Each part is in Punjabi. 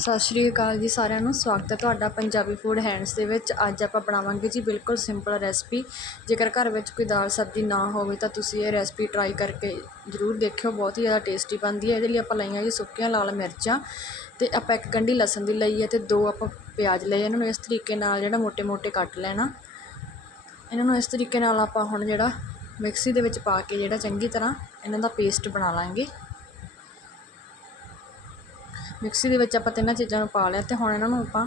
ਸਤਿ ਸ਼੍ਰੀ ਅਕਾਲ ਜੀ ਸਾਰਿਆਂ ਨੂੰ। ਸਵਾਗਤ ਹੈ ਤੁਹਾਡਾ ਪੰਜਾਬੀ ਫੂਡ ਹੈਂਡਸ ਦੇ ਵਿੱਚ। ਅੱਜ ਆਪਾਂ ਬਣਾਵਾਂਗੇ ਜੀ ਬਿਲਕੁਲ ਸਿੰਪਲ ਰੈਸਪੀ ਜੇਕਰ ਘਰ ਵਿੱਚ ਕੋਈ ਦਾਲ ਸਬਜ਼ੀ ਨਾ ਹੋਵੇ ਤਾਂ ਤੁਸੀਂ ਇਹ ਰੈਸਪੀ ਟਰਾਈ ਕਰਕੇ ਜ਼ਰੂਰ ਦੇਖਿਓ। ਬਹੁਤ ਹੀ ਜ਼ਿਆਦਾ ਟੇਸਟੀ ਬਣਦੀ ਹੈ। ਇਹਦੇ ਲਈ ਆਪਾਂ ਲਈਆਂ ਜੀ ਸੁੱਕੀਆਂ ਲਾਲ ਮਿਰਚਾਂ ਤੇ ਆਪਾਂ ਇੱਕ ਗੰਢੀ ਲਸਣ ਦੀ ਲਈ ਹੈ ਤੇ ਦੋ ਆਪਾਂ ਪਿਆਜ਼ ਲਏ। ਇਹਨਾਂ ਨੂੰ ਇਸ ਤਰੀਕੇ ਨਾਲ ਜਿਹੜਾ ਮੋਟੇ ਮੋਟੇ ਕੱਟ ਲੈਣਾ। ਇਹਨਾਂ ਨੂੰ ਇਸ ਤਰੀਕੇ ਨਾਲ ਆਪਾਂ ਹੁਣ ਜਿਹੜਾ ਮਿਕਸੀ ਦੇ ਵਿੱਚ ਪਾ ਕੇ ਜਿਹੜਾ ਚੰਗੀ ਤਰ੍ਹਾਂ ਇਹਨਾਂ ਦਾ ਪੇਸਟ ਬਣਾ ਲਾਂਗੇ। ਮਿਕਸੀ ਦੇ ਵਿੱਚ ਆਪਾਂ ਤਿੰਨਾਂ ਚੀਜ਼ਾਂ ਨੂੰ ਪਾ ਲਿਆ ਅਤੇ ਹੁਣ ਇਹਨਾਂ ਨੂੰ ਆਪਾਂ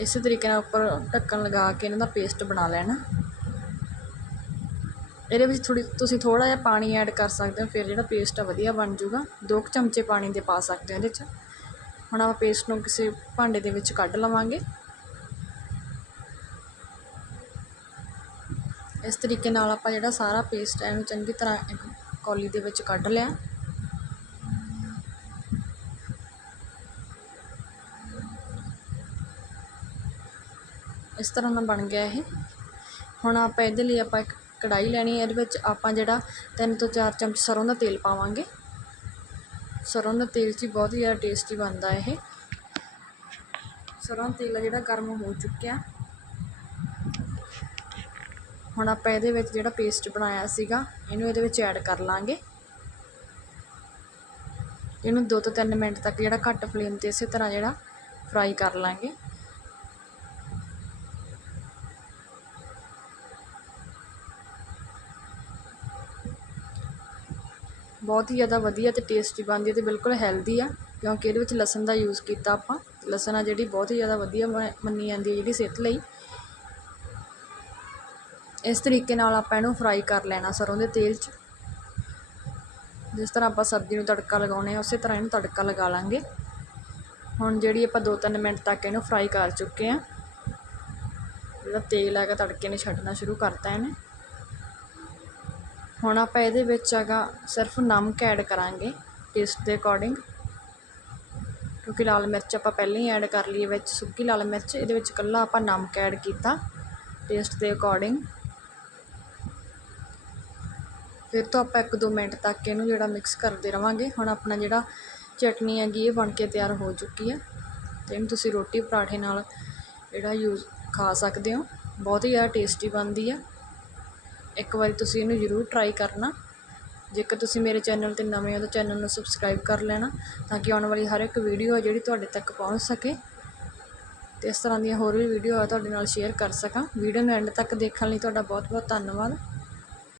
ਇਸੇ ਤਰੀਕੇ ਨਾਲ ਉੱਪਰ ਢੱਕਣ ਲਗਾ ਕੇ ਇਹਨਾਂ ਦਾ ਪੇਸਟ ਬਣਾ ਲੈਣਾ ਇਹਦੇ ਵਿੱਚ ਥੋੜ੍ਹੀ ਤੁਸੀਂ ਥੋੜ੍ਹਾ ਜਿਹਾ ਪਾਣੀ ਐਡ ਕਰ ਸਕਦੇ ਹੋ, ਫਿਰ ਜਿਹੜਾ ਪੇਸਟ ਆ ਵਧੀਆ ਬਣ ਜਾਊਗਾ। ਦੋ ਕੁ ਚਮਚੇ ਪਾਣੀ ਦੇ ਪਾ ਸਕਦੇ ਹੋ ਇਹਦੇ 'ਚ। ਹੁਣ ਆਪਾਂ ਪੇਸਟ ਨੂੰ ਕਿਸੇ ਭਾਂਡੇ ਦੇ ਵਿੱਚ ਕੱਢ ਲਵਾਂਗੇ। ਇਸ ਤਰੀਕੇ ਨਾਲ ਆਪਾਂ ਜਿਹੜਾ ਸਾਰਾ ਪੇਸਟ ਹੈ ਇਹਨੂੰ ਚੰਗੀ ਤਰ੍ਹਾਂ ਕੌਲੀ ਦੇ ਵਿੱਚ ਕੱਢ ਲਿਆ। ਇਸ ਤਰ੍ਹਾਂ ਨਾਲ ਬਣ ਗਿਆ ਇਹ। ਹੁਣ ਆਪਾਂ ਇਹਦੇ ਲਈ ਆਪਾਂ ਇੱਕ ਕੜਾਈ ਲੈਣੀ ਹੈ, ਇਹਦੇ ਵਿੱਚ ਆਪਾਂ ਜਿਹੜਾ ਤਿੰਨ ਤੋਂ ਚਾਰ ਚਮਚ ਸਰ੍ਹੋਂ ਦਾ ਤੇਲ ਪਾਵਾਂਗੇ। ਸਰ੍ਹੋਂ ਦਾ ਤੇਲ 'ਚ ਹੀ ਬਹੁਤ ਹੀ ਜ਼ਿਆਦਾ ਟੇਸਟੀ ਬਣਦਾ ਇਹ। ਸਰ੍ਹੋਂ ਦਾ ਤੇਲ ਜਿਹੜਾ ਗਰਮ ਹੋ ਚੁੱਕਿਆ। ਹੁਣ ਆਪਾਂ ਇਹਦੇ ਵਿੱਚ ਜਿਹੜਾ ਪੇਸਟ ਬਣਾਇਆ ਸੀਗਾ, ਇਹਨੂੰ ਇਹਦੇ ਵਿੱਚ ਐਡ ਕਰ ਲਾਂਗੇ। ਇਹਨੂੰ 2 ਤੋਂ 3 ਮਿੰਟ ਤੱਕ ਜਿਹੜਾ ਘੱਟ ਫਲੇਮ ਤੇ ਇਸੇ ਤਰ੍ਹਾਂ ਜਿਹੜਾ ਫਰਾਈ ਕਰ ਲਾਂਗੇ। ਬਹੁਤ ਹੀ ਜ਼ਿਆਦਾ ਵਧੀਆ ਅਤੇ ਟੇਸਟੀ ਬਣਦੀ ਹੈ ਤੇ ਬਿਲਕੁਲ ਹੈਲਦੀ ਆ, ਕਿਉਂਕਿ ਇਹਦੇ ਵਿੱਚ ਲਸਣ ਦਾ ਯੂਜ਼ ਕੀਤਾ ਆਪਾਂ। ਲਸਣ ਆ ਜਿਹੜੀ ਬਹੁਤ ਹੀ ਜ਼ਿਆਦਾ ਵਧੀਆ ਮ, ਮੰਨੀ ਜਾਂਦੀ ਹੈ ਜਿਹੜੀ ਸਿਹਤ ਲਈ। ਇਸ ਤਰੀਕੇ ਨਾਲ ਆਪਾਂ ਇਹਨੂੰ ਫਰਾਈ ਕਰ ਲੈਣਾ ਸਰ੍ਹੋਂ ਦੇ ਤੇਲ 'ਚ। ਜਿਸ ਤਰ੍ਹਾਂ ਆਪਾਂ ਸਬਜ਼ੀ ਨੂੰ ਤੜਕਾ ਲਗਾਉਣੇ ਆ ਉਸੇ ਤਰ੍ਹਾਂ ਇਹਨੂੰ ਤੜਕਾ ਲਗਾ ਲਾਂਗੇ। ਹੁਣ ਜਿਹੜੀ ਆਪਾਂ 2-3 ਮਿੰਟ ਤੱਕ ਇਹਨੂੰ ਫਰਾਈ ਕਰ ਚੁੱਕੇ ਆ ਜਿਹੜਾ ਤੇਲ ਹੈਗਾ ਤੜਕੇ ਨੇ ਛੱਡਣਾ ਸ਼ੁਰੂ ਕਰਤਾ ਇਹਨੇ। ਹੁਣ ਆਪਾਂ ਇਹਦੇ ਵਿੱਚ ਹੈਗਾ ਸਿਰਫ ਨਮਕ ਐਡ ਕਰਾਂਗੇ ਟੇਸਟ ਦੇ ਅਕੋਰਡਿੰਗ ਕਿਉਂਕਿ ਲਾਲ ਮਿਰਚ ਆਪਾਂ ਪਹਿਲਾਂ ਹੀ ਐਡ ਕਰ ਲਈ ਵਿੱਚ, ਸੁੱਕੀ ਲਾਲ ਮਿਰਚ, ਇਹਦੇ ਵਿੱਚ ਇਕੱਲਾ ਆਪਾਂ ਨਮਕ ਐਡ ਕੀਤਾ ਟੇਸਟ ਦੇ ਅਕੋਰਡਿੰਗ ਫਿਰ ਤੋਂ ਆਪਾਂ 1-2 ਮਿੰਟ ਤੱਕ ਇਹਨੂੰ ਜਿਹੜਾ ਮਿਕਸ ਕਰਦੇ ਰਵਾਂਗੇ। ਹੁਣ ਆਪਣਾ ਜਿਹੜਾ ਚਟਨੀ ਹੈਗੀ ਇਹ ਬਣ ਕੇ ਤਿਆਰ ਹੋ ਚੁੱਕੀ ਹੈ ਤੇ ਇਹਨੂੰ ਤੁਸੀਂ ਰੋਟੀ ਪਰਾਠੇ ਨਾਲ ਜਿਹੜਾ ਯੂਜ਼ ਖਾ ਸਕਦੇ ਹੋ। ਬਹੁਤ ਹੀ ਜ਼ਿਆਦਾ ਟੇਸਟੀ ਬਣਦੀ ਆ ਇੱਕ ਵਾਰੀ ਤੁਸੀਂ ਇਹਨੂੰ ਜ਼ਰੂਰ ਟਰਾਈ ਕਰਨਾ। ਜੇਕਰ ਤੁਸੀਂ ਮੇਰੇ ਚੈਨਲ 'ਤੇ ਨਵੇਂ ਹੋ ਤਾਂ ਚੈਨਲ ਨੂੰ ਸਬਸਕ੍ਰਾਈਬ ਕਰ ਲੈਣਾ ਤਾਂ ਕਿ ਆਉਣ ਵਾਲੀ ਹਰ ਇੱਕ ਵੀਡੀਓ ਹੈ ਜਿਹੜੀ ਤੁਹਾਡੇ ਤੱਕ ਪਹੁੰਚ ਸਕੇ। ਅਤੇ ਇਸ ਤਰ੍ਹਾਂ ਦੀਆਂ ਹੋਰ ਵੀ ਵੀਡੀਓ ਆ ਤੁਹਾਡੇ ਨਾਲ ਸ਼ੇਅਰ ਕਰ ਸਕਾਂ। ਵੀਡੀਓ ਨੂੰ ਐਂਡ ਤੱਕ ਦੇਖਣ ਲਈ ਤੁਹਾਡਾ ਬਹੁਤ ਬਹੁਤ ਧੰਨਵਾਦ।